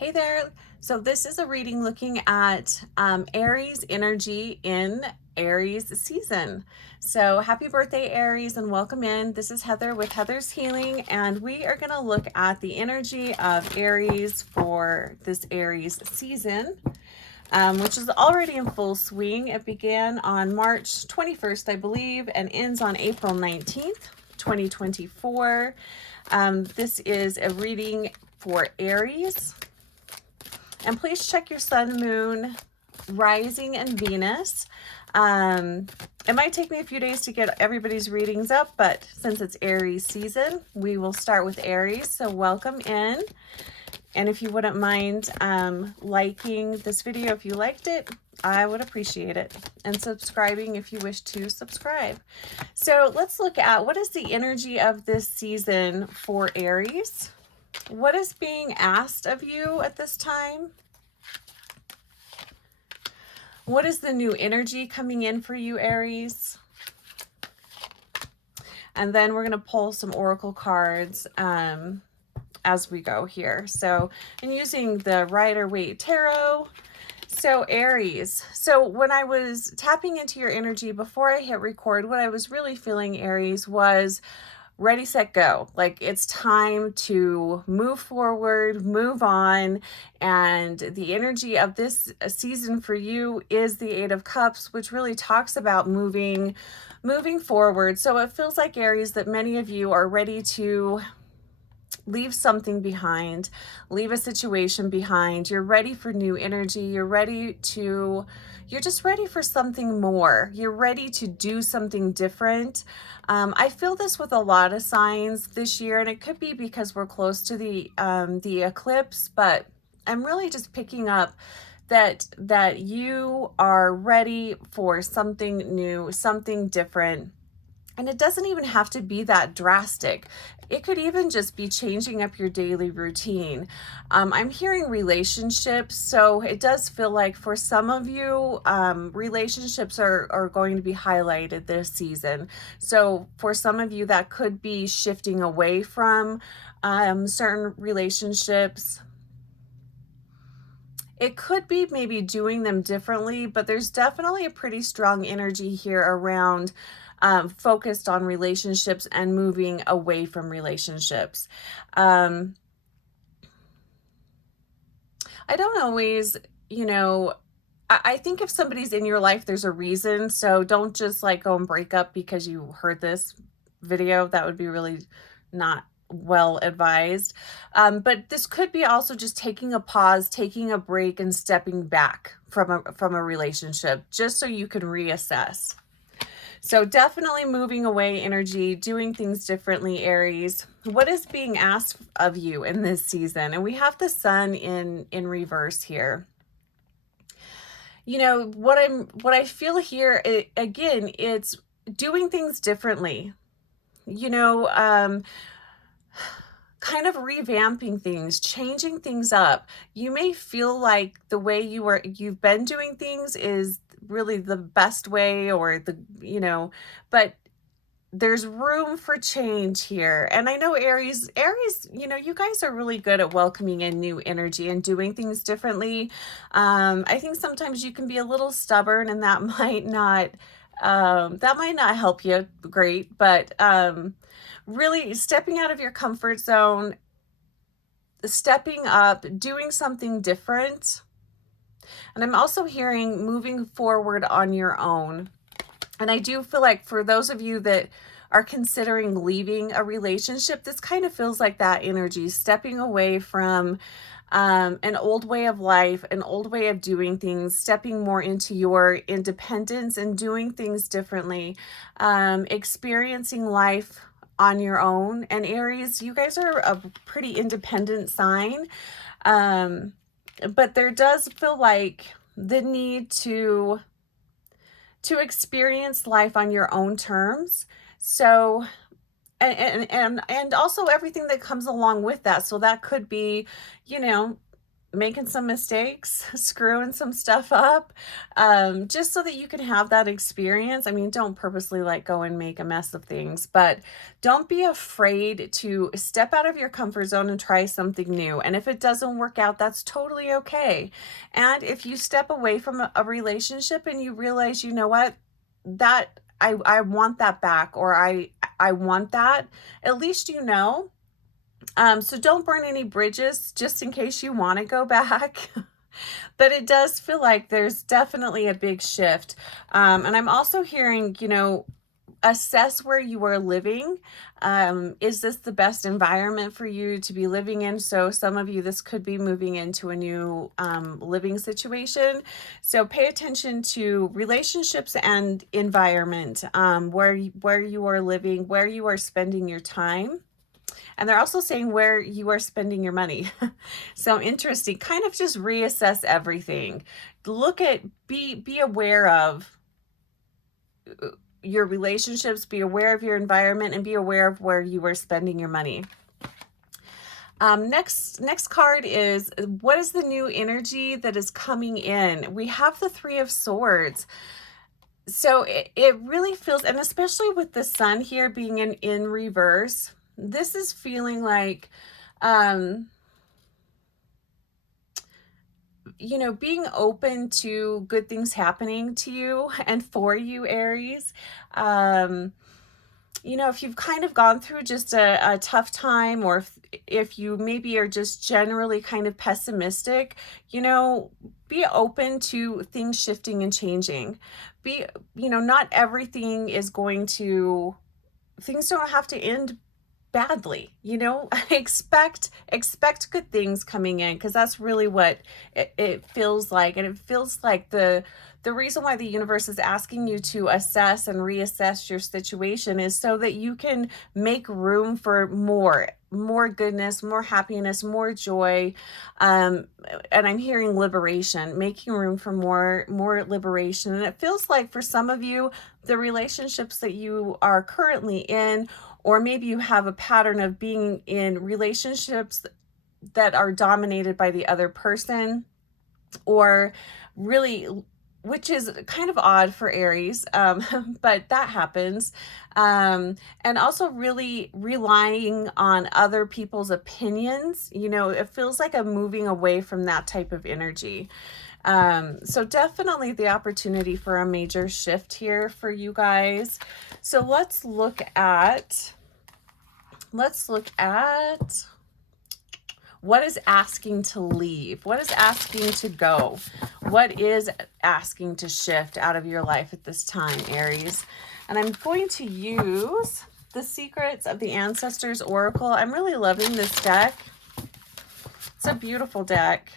Hey there. So this is a reading looking at Aries energy in Aries season. So happy birthday, Aries, and welcome in. This is Heather with Heather's Healing, and we are going to look at the energy of Aries for this Aries season, which is already in full swing. It began on March 21st, I believe, and ends on April 19th, 2024. This is a reading for Aries. And please check your sun, moon, rising, and Venus. It might take me a few days to get everybody's readings up, but since it's Aries season, we will start with Aries. So welcome in. And if you wouldn't mind liking this video if you liked it, I would appreciate it. And subscribing if you wish to subscribe. So let's look at what is the energy of this season for Aries. What is being asked of you at this time? What is the new energy coming in for you, Aries? And then we're going to pull some oracle cards as we go here. So I'm using the Rider-Waite Tarot. So Aries, so when I was tapping into your energy before I hit record, what I was really feeling, Aries, was ready, set, go. Like it's time to move forward, move on. And the energy of this season for you is the Eight of Cups, which really talks about moving forward. So it feels like, Aries, that many of you are ready to leave something behind, leave a situation behind. You're ready for new energy. You're just ready for something more. You're ready to do something different. I feel this with a lot of signs this year, and it could be because we're close to the eclipse, but I'm really just picking up that you are ready for something new, something different. And it doesn't even have to be that drastic. It could even just be changing up your daily routine. I'm hearing relationships, so it does feel like for some of you, relationships are going to be highlighted this season. So for some of you, that could be shifting away from certain relationships. It could be maybe doing them differently, but there's definitely a pretty strong energy here around focused on relationships and moving away from relationships. I don't always, I think if somebody's in your life, there's a reason. So don't just like go and break up because you heard this video. That would be really not well advised. But this could be also just taking a pause, taking a break, and stepping back from a relationship just so you can reassess. So definitely moving away energy, doing things differently, Aries. What is being asked of you in this season? And we have the sun in reverse here. You know, what I feel here, again, it's doing things differently. Kind of revamping things, changing things up. You may feel like the way you've been doing things is really the best way, or but there's room for change here. And I know Aries, you guys are really good at welcoming in new energy and doing things differently. I think sometimes you can be a little stubborn, and that might not help you great, but really stepping out of your comfort zone, stepping up, doing something different. And I'm also hearing moving forward on your own. And I do feel like for those of you that are considering leaving a relationship, this kind of feels like that energy, stepping away from an old way of life, an old way of doing things, stepping more into your independence and doing things differently, experiencing life on your own. And Aries, you guys are a pretty independent sign, but there does feel like the need to experience life on your own terms. So and also everything that comes along with that. So that could be, making some mistakes, screwing some stuff up, just so that you can have that experience. I mean, don't purposely like go and make a mess of things, but don't be afraid to step out of your comfort zone and try something new. And if it doesn't work out, that's totally okay. And if you step away from a relationship and you realize, you know what, that I want that back, or I want that, at least you know. So don't burn any bridges just in case you want to go back. But it does feel like there's definitely a big shift. And I'm also hearing, you know, assess where you are living. Is this the best environment for you to be living in? So some of you, this could be moving into a new living situation. So pay attention to relationships and environment, where you are living, where you are spending your time. And they're also saying where you are spending your money. So interesting. Kind of just reassess everything. Look at, be aware of your relationships, be aware of your environment, and be aware of where you are spending your money. Next card is, what is the new energy that is coming in? We have the Three of Swords. So it really feels, and especially with the sun here being in reverse, this is feeling like, you know, being open to good things happening to you and for you, Aries. You know, if you've kind of gone through just a tough time, or if you maybe are just generally kind of pessimistic, you know, be open to things shifting and changing. You know, not everything is going to, things don't have to end badly, you know. expect good things coming in, because that's really what it feels like. And it feels like the reason why the universe is asking you to assess and reassess your situation is so that you can make room for more goodness, more happiness, more joy. And I'm hearing liberation, making room for more liberation. And it feels like for some of you, the relationships that you are currently in, or maybe you have a pattern of being in relationships that are dominated by the other person, or really, which is kind of odd for Aries, but that happens. And also really relying on other people's opinions. You know, it feels like a moving away from that type of energy. So definitely the opportunity for a major shift here for you guys. So let's look at what is asking to leave? What is asking to go? What is asking to shift out of your life at this time, Aries? And I'm going to use the Secrets of the Ancestors Oracle. I'm really loving this deck. It's a beautiful deck.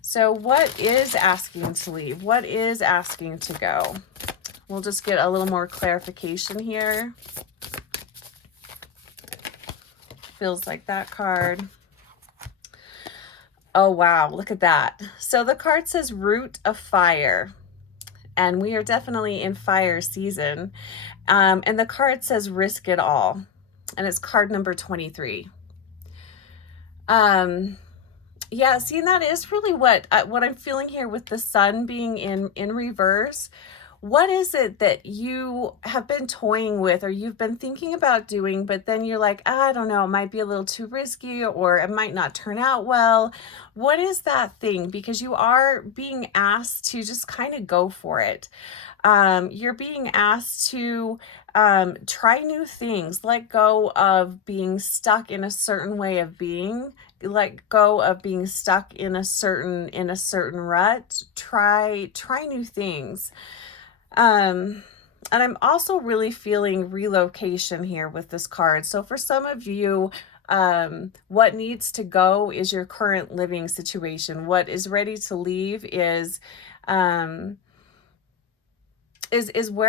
So what is asking to leave? What is asking to go? We'll just get a little more clarification here. Feels like that card. Oh, wow. Look at that. So the card says Root of Fire, and we are definitely in fire season. And the card says Risk It All, and it's card number 23. Yeah, see, that is really what I'm feeling here with the sun being in reverse. What is it that you have been toying with, or you've been thinking about doing, but then you're like, I don't know, it might be a little too risky, or it might not turn out well? What is that thing? Because you are being asked to just kind of go for it. You're being asked to try new things, let go of being stuck in a certain way of being, let go of being stuck in a certain rut. Try new things. And I'm also really feeling relocation here with this card. So for some of you, what needs to go is your current living situation. What is ready to leave is where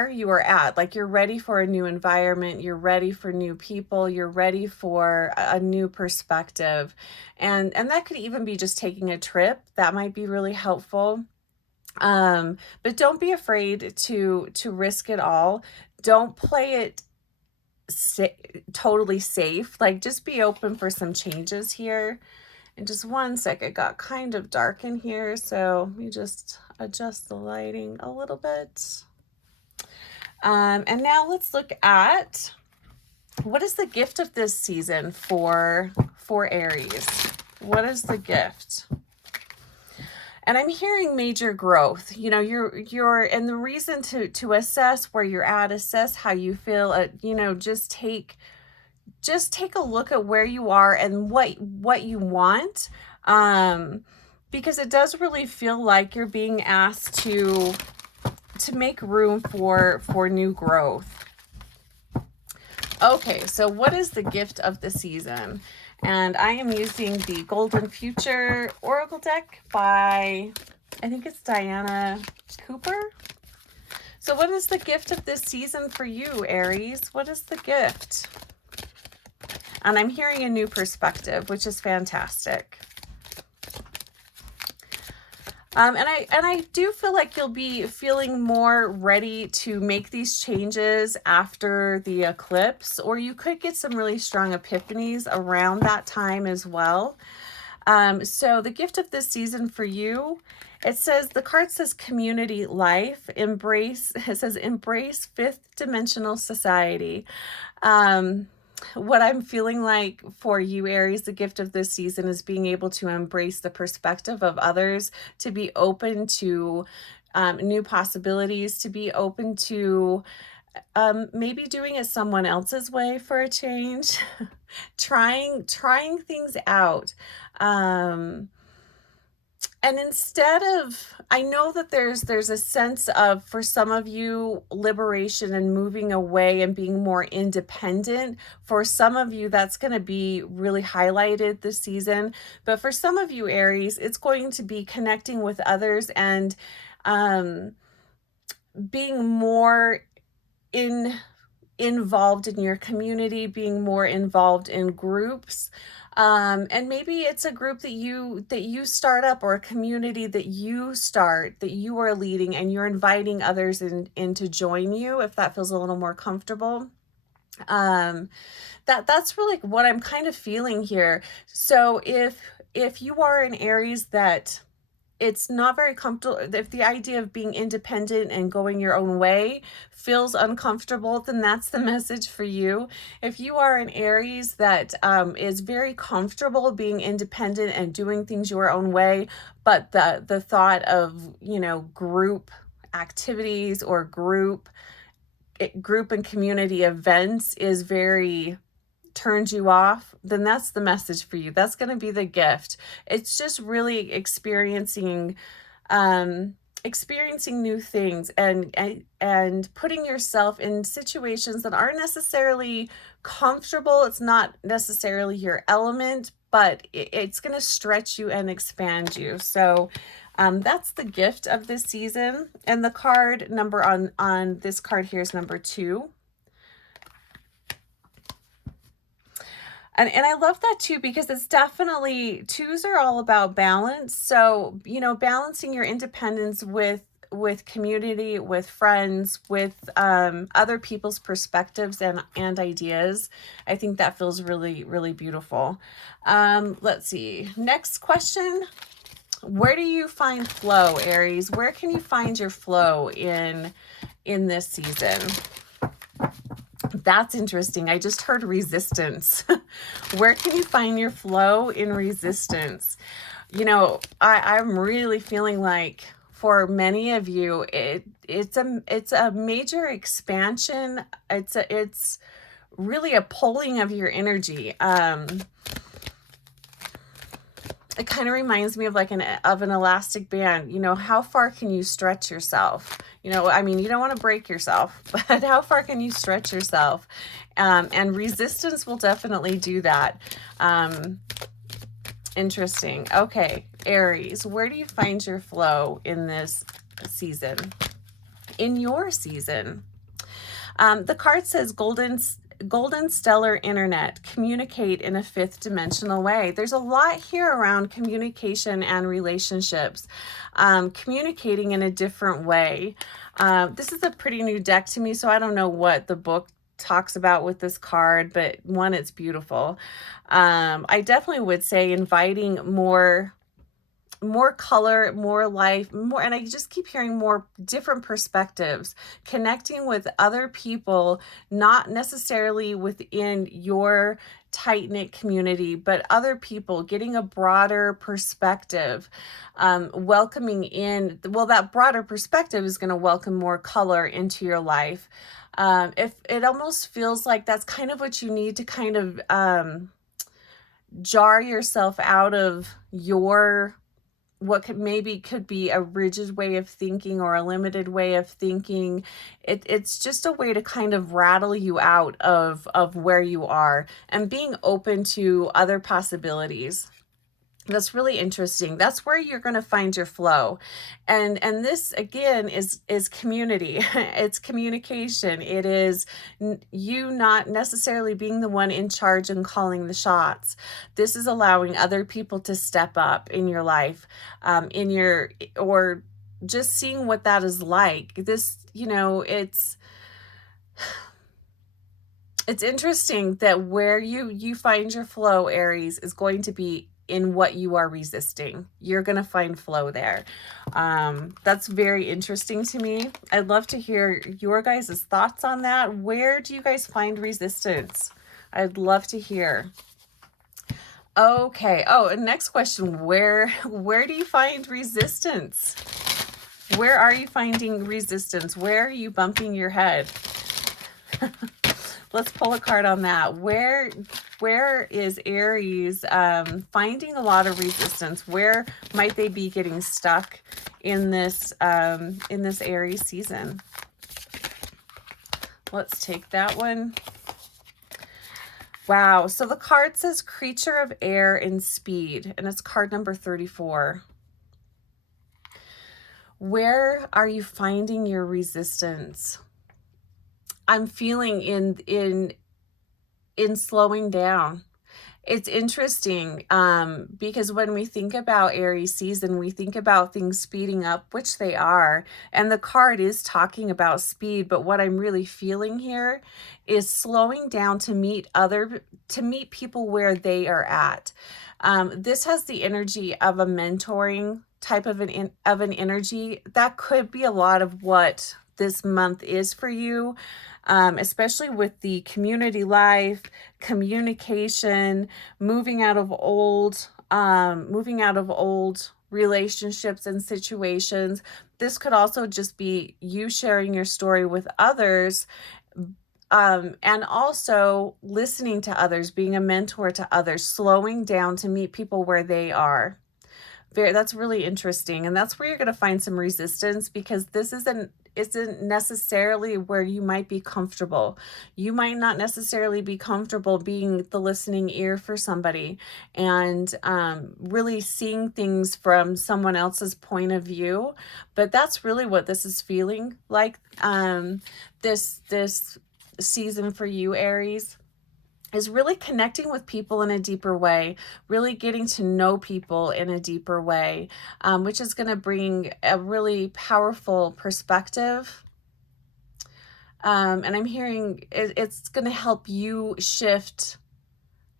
you are at. Like, you're ready for a new environment, you're ready for new people, you're ready for a new perspective. And that could even be just taking a trip. That might be really helpful. But don't be afraid to risk it all. Don't play it totally safe. Like, just be open for some changes here. And just one sec, it got kind of dark in here, so let me just adjust the lighting a little bit. And now let's look at what is the gift of this season for Aries. What is the gift? And I'm hearing major growth. You know, you're and the reason to assess where you're at, assess how you feel, you know, just take a look at where you are and what you want, because it does really feel like you're being asked to make room for new growth. Okay, so what is the gift of the season? And I am using the Golden Future Oracle deck by, I think it's Diana Cooper. So what is the gift of this season for you, Aries? What is the gift? And I'm hearing a new perspective, which is fantastic. And I do feel like you'll be feeling more ready to make these changes after the eclipse, or you could get some really strong epiphanies around that time as well. So the gift of this season for you, it says, the card says community life, embrace, it says embrace fifth dimensional society. What I'm feeling like for you, Aries, the gift of this season is being able to embrace the perspective of others, to be open to new possibilities, to be open to maybe doing it someone else's way for a change, trying things out. And instead of, I know that there's a sense of, for some of you, liberation and moving away and being more independent. For some of you, that's going to be really highlighted this season. But for some of you, Aries, it's going to be connecting with others and being more involved in your community, being more involved in groups. And maybe it's a group that you start up, or a community that you start, that you are leading, and you're inviting others in to join you, if that feels a little more comfortable. That's really what I'm kind of feeling here. So if you are an Aries that it's not very comfortable, if the idea of being independent and going your own way feels uncomfortable, then that's the message for you. If you are an Aries that is very comfortable being independent and doing things your own way, but the thought of, you know, group activities or group and community events is very turns you off, then that's the message for you. That's going to be the gift. It's just really experiencing new things and putting yourself in situations that aren't necessarily comfortable. It's not necessarily your element, but it's going to stretch you and expand you. So that's the gift of this season. And the card number on this card here is number 2. And I love that too, because it's definitely, 2s are all about balance. So, you know, balancing your independence with community, with friends, with other people's perspectives and ideas. I think that feels really, really beautiful. Let's see. Next question. Where do you find flow, Aries? Where can you find your flow in this season? That's interesting. I just heard resistance. Where can you find your flow in resistance? You know, I'm really feeling like for many of you, it's a major expansion. It's really a pulling of your energy. It kind of reminds me of like an elastic band. You know, how far can you stretch yourself? You know, I mean, you don't want to break yourself, but how far can you stretch yourself? And resistance will definitely do that. Interesting. Okay, Aries, where do you find your flow in this season? In your season? The card says golden stellar internet, communicate in a 5th dimensional way. There's a lot here around communication and relationships, communicating in a different way. This is a pretty new deck to me, so I don't know what the book talks about with this card, but one, it's beautiful. I definitely would say inviting more color, more life, more, and I just keep hearing more different perspectives, connecting with other people, not necessarily within your tight-knit community, but other people, getting a broader perspective, welcoming in, well, that broader perspective is going to welcome more color into your life. If it almost feels like that's kind of what you need to kind of jar yourself out of your what could be a rigid way of thinking or a limited way of thinking. It's just a way to kind of rattle you out of where you are and being open to other possibilities. That's really interesting. That's where you're going to find your flow. And this again is community. It's communication. It is you not necessarily being the one in charge and calling the shots. This is allowing other people to step up in your life, in your, or just seeing what that is like. This, it's interesting that where you find your flow, Aries, is going to be in what you are resisting. You're going to find flow there. That's very interesting to me. I'd love to hear your guys' thoughts on that. Where do you guys find resistance? I'd love to hear. Okay. Oh, and next question. Where do you find resistance? Where are you finding resistance? Where are you bumping your head? Let's pull a card on that. Where is Aries finding a lot of resistance? Where might they be getting stuck in this Aries season? Let's take that one. Wow. So the card says creature of air and speed, and it's card number 34. Where are you finding your resistance? I'm feeling in slowing down. It's interesting because when we think about Aries season, we think about things speeding up, which they are. And the card is talking about speed. But what I'm really feeling here is slowing down to meet people where they are at. This has the energy of a mentoring type of an energy. That could be a lot of what this month is for you. Especially with the community life, communication, moving out of old relationships and situations. This could also just be you sharing your story with others, and also listening to others, being a mentor to others, slowing down to meet people where they are. That's really interesting. And that's where you're going to find some resistance, because this isn't necessarily where you might be comfortable. You might not necessarily be comfortable being the listening ear for somebody and really seeing things from someone else's point of view. But that's really what this is feeling like. This season for you, Aries, is really connecting with people in a deeper way, really getting to know people in a deeper way, which is going to bring a really powerful perspective. And I'm hearing it's going to help you shift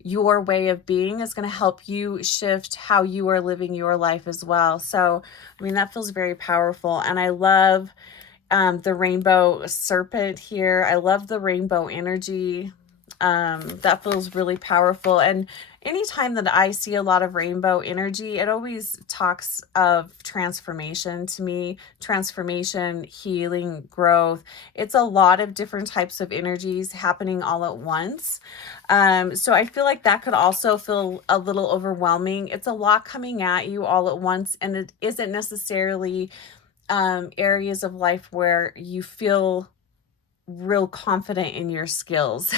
your way of being. It's going to help you shift how you are living your life as well. So, I mean, that feels very powerful. And I love the rainbow serpent here. I love the rainbow energy. That feels really powerful. And anytime that I see a lot of rainbow energy, it always talks of transformation to me, transformation, healing, growth. It's a lot of different types of energies happening all at once. So I feel like that could also feel a little overwhelming. It's a lot coming at you all at once, and it isn't necessarily areas of life where you feel real confident in your skills.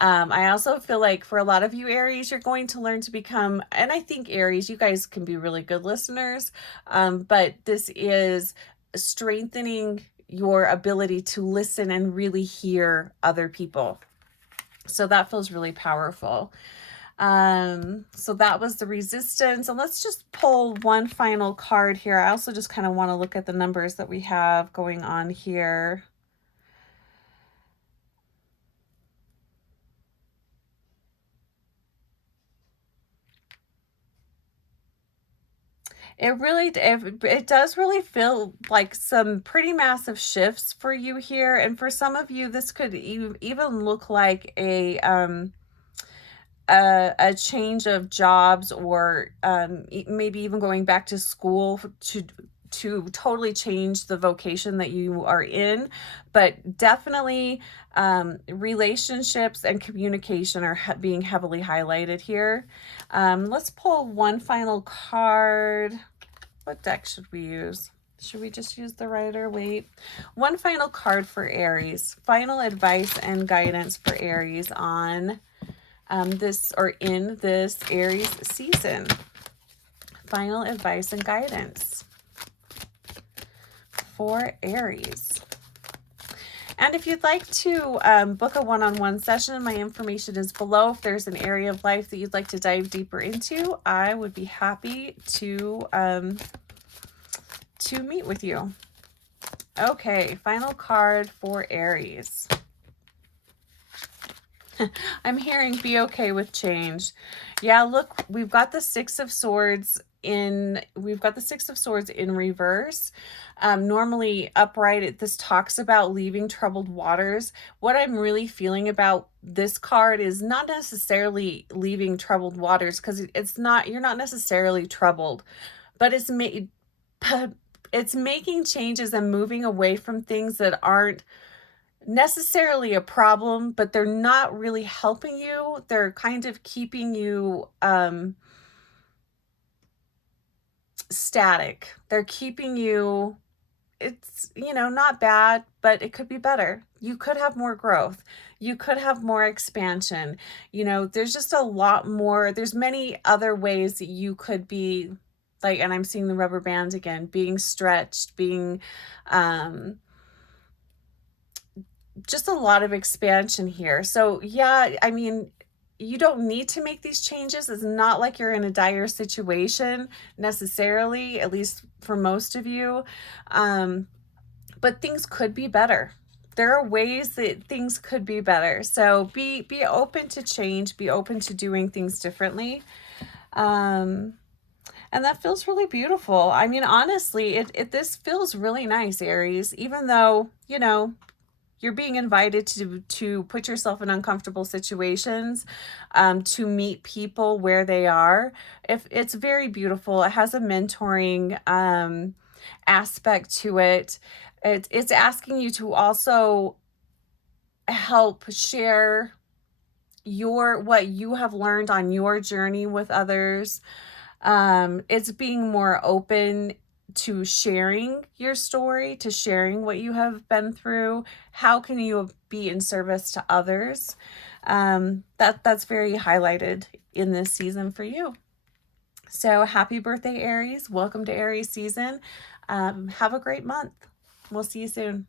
I also feel like for a lot of you Aries, you're going to learn to become, and I think Aries, you guys can be really good listeners, but this is strengthening your ability to listen and really hear other people. So that feels really powerful. So that was the resistance. And let's just pull one final card here. I also just kind of want to look at the numbers that we have going on here. it does really feel like some pretty massive shifts for you here. And for some of you, this could even look like a change of jobs, or maybe even going back to school to totally change the vocation that you are in. But definitely relationships and communication are being heavily highlighted here. Let's pull one final card. What deck should we use? Should we just use the Rider Waite? One final card for Aries. Final advice and guidance for Aries on this, or in this Aries season. Final advice and guidance for Aries. And if you'd like to book a one-on-one session, my information is below. If there's an area of life that you'd like to dive deeper into, I would be happy to meet with you. Okay, final card for Aries. I'm hearing be okay with change. Yeah, look, we've got the Six of Swords in reverse. Normally upright, this talks about leaving troubled waters. What I'm really feeling about this card is not necessarily leaving troubled waters, because you're not necessarily troubled, but it's making changes and moving away from things that aren't necessarily a problem, but they're not really helping you. They're kind of keeping you static. They're keeping you, it's, not bad, but it could be better. You could have more growth. You could have more expansion. There's just a lot more. There's many other ways that you could be like, and I'm seeing the rubber bands again, being stretched, being just a lot of expansion here. So yeah, I mean, you don't need to make these changes. It's not like you're in a dire situation necessarily, at least for most of you. But things could be better. There are ways that things could be better. So be open to change, be open to doing things differently. And that feels really beautiful. I mean, honestly, this feels really nice, Aries, even though, you're being invited to put yourself in uncomfortable situations, to meet people where they are. If it's very beautiful, it has a mentoring aspect to it. It's asking you to also help share what you have learned on your journey with others. It's being more open to sharing your story, to sharing what you have been through. How can you be in service to others? That's very highlighted in this season for you. So happy birthday, Aries. Welcome to Aries season. Have a great month. We'll see you soon.